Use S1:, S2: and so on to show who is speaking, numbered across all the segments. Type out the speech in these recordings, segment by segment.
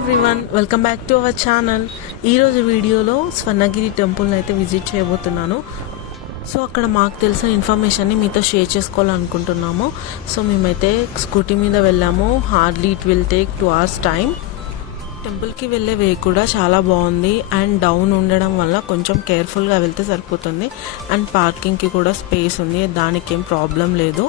S1: Everyone welcome back to our channel ఈరోజు వీడియోలో స్వర్ణగిరి టెంపుల్ని అయితే విజిట్ చేయబోతున్నాను. సో అక్కడ మాకు తెలిసిన ఇన్ఫర్మేషన్ని మీతో షేర్ చేసుకోవాలనుకుంటున్నాము. సో మేమైతే స్కూటీ మీద వెళ్ళాము. Hardly it will take two hours time టెంపుల్కి వెళ్ళే వే కూడా చాలా బాగుంది. అండ్ డౌన్ ఉండడం వల్ల కొంచెం కేర్ఫుల్గా వెళ్తే సరిపోతుంది. అండ్ పార్కింగ్కి కూడా స్పేస్ ఉంది. దానికి ఏం ప్రాబ్లం లేదు.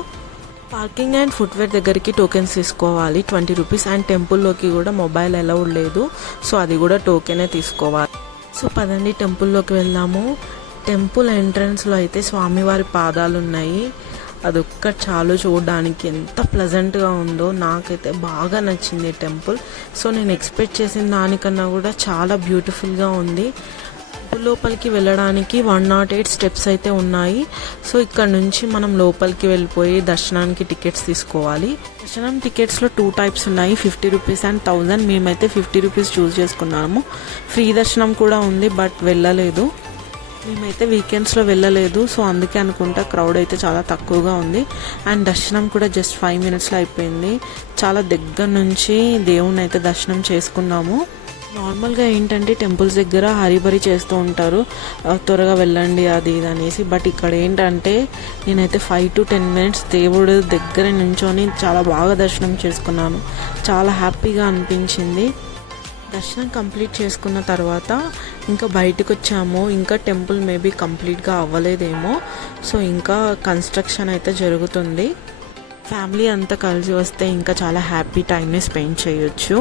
S1: పార్కింగ్ అండ్ ఫుట్వేర్ దగ్గరికి టోకెన్స్ తీసుకోవాలి. ట్వంటీ రూపీస్ అండ్ టెంపుల్లోకి కూడా మొబైల్ అలౌడ్ లేదు. సో అది కూడా టోకెనే తీసుకోవాలి. సో పదండి టెంపుల్లోకి వెళ్దాము. టెంపుల్ ఎంట్రన్స్లో అయితే స్వామివారి పాదాలు ఉన్నాయి అదొక్క చాలు చూడడానికి ఎంత ప్లజెంట్గా ఉందో నాకైతే బాగా నచ్చింది టెంపుల్. సో నేను ఎక్స్పెక్ట్ చేసిన దానికన్నా కూడా చాలా బ్యూటిఫుల్గా ఉంది. టెంపుల్ లోపలికి వెళ్ళడానికి వన్ నాట్ ఎయిట్ స్టెప్స్ అయితే ఉన్నాయి. సో ఇక్కడ నుంచి మనం లోపలికి వెళ్ళిపోయి దర్శనానికి టికెట్స్ తీసుకోవాలి. దర్శనం టికెట్స్లో టూ టైప్స్ ఉన్నాయి. ఫిఫ్టీ రూపీస్ అండ్ థౌజండ్ మేమైతే ఫిఫ్టీ రూపీస్ చూస్ చేసుకున్నాము. ఫ్రీ దర్శనం కూడా ఉంది బట్ వెళ్ళలేదు. మేమైతే వీకెండ్స్లో వెళ్ళలేదు. సో అందుకే అనుకుంటా క్రౌడ్ అయితే చాలా తక్కువగా ఉంది. అండ్ దర్శనం కూడా జస్ట్ ఫైవ్ మినిట్స్లో అయిపోయింది. చాలా దగ్గర నుంచి దేవుణ్ణి అయితే దర్శనం చేసుకున్నాము. నార్మల్గా ఏంటంటే టెంపుల్స్ దగ్గర హరిబరి చేస్తూ ఉంటారు. త్వరగా వెళ్ళండి అది ఇది అనేసి. బట్ ఇక్కడ ఏంటంటే నేనైతే ఫైవ్ టు టెన్ మినిట్స్ దేవుడు దగ్గర నుంచొని చాలా బాగా దర్శనం చేసుకున్నాను. చాలా హ్యాపీగా అనిపించింది. దర్శనం కంప్లీట్ చేసుకున్న తర్వాత ఇంకా బయటకు వచ్చాము ఇంకా టెంపుల్ మేబీ కంప్లీట్గా అవ్వలేదేమో. సో ఇంకా కన్స్ట్రక్షన్ అయితే జరుగుతుంది. ఫ్యామిలీ అంతా కలిసి వస్తే ఇంకా చాలా హ్యాపీ టైంని స్పెండ్ చేయొచ్చు.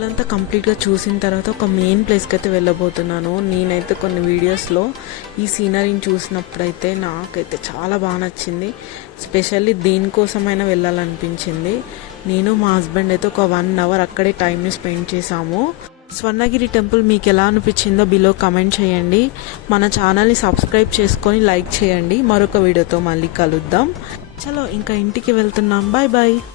S1: టెంపుల్ అంతా కంప్లీట్గా చూసిన తర్వాత ఒక మెయిన్ ప్లేస్కి అయితే వెళ్ళబోతున్నాను. నేనైతే కొన్ని వీడియోస్లో ఈ సీనరీని చూసినప్పుడైతే నాకైతే చాలా బాగా నచ్చింది. స్పెషల్లీ దీనికోసమైనా వెళ్ళాలనిపించింది. నేను మా హస్బెండ్ అయితే ఒక వన్ అవర్ అక్కడే టైంని స్పెండ్ చేశాము. స్వర్ణగిరి టెంపుల్ మీకు ఎలా అనిపించిందో బిలో కమెంట్ చేయండి. మన ఛానల్ని సబ్స్క్రైబ్ చేసుకొని లైక్ చేయండి. మరొక వీడియోతో మళ్ళీ కలుద్దాం. చలో ఇంకా ఇంటికి వెళ్తున్నాం. Bye bye